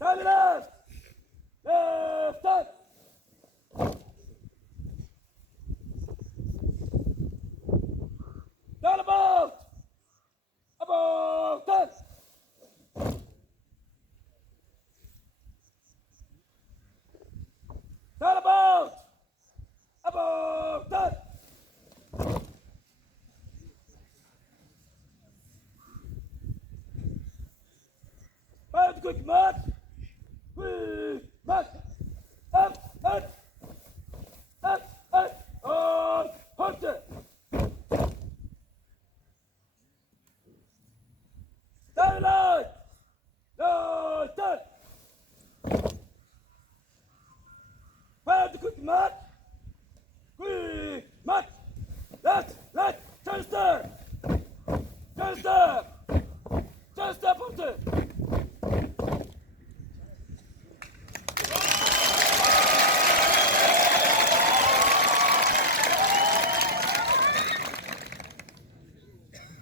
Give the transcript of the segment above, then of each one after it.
Stand left. Left, stand. Stand about. About, stand. Stand about. About, stand. Five quick march. Quick march. Up, up. Up, up. On, hunter. Stand line. Line, stand. Five quick march. Quick march. Left, left. Turn step. Turn step. Turn step, hunter.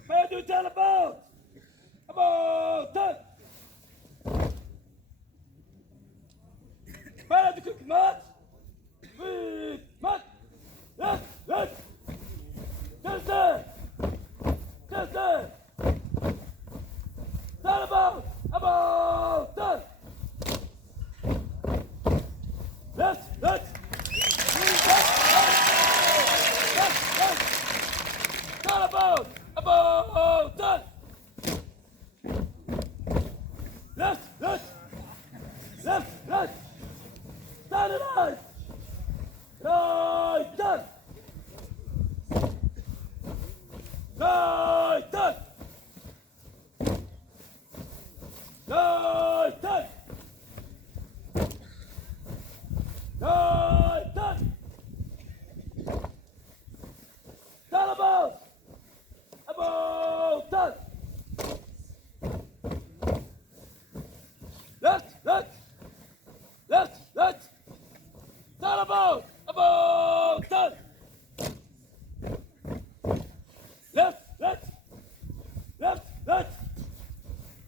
Where do you tell about? About turn. Where do you quick march? Quick march. Left, left. Turn step. Turn step. Turn about turn. Left, left. Turn about turn. Left, left. Left, left. Turn it right. Right, turn. Right, turn. Right, turn. Right, turn. Turn about. About turn. Left, left. Left, left. Turn about. About turn. Left, left. Left, left.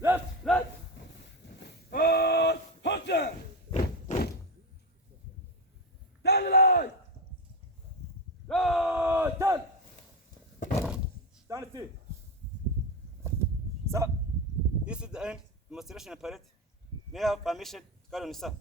Left, left. On, hunter. Down the line. Right, turn. Stand still. Sir, this is the end demonstration parade. May I have permission to carry on, sir?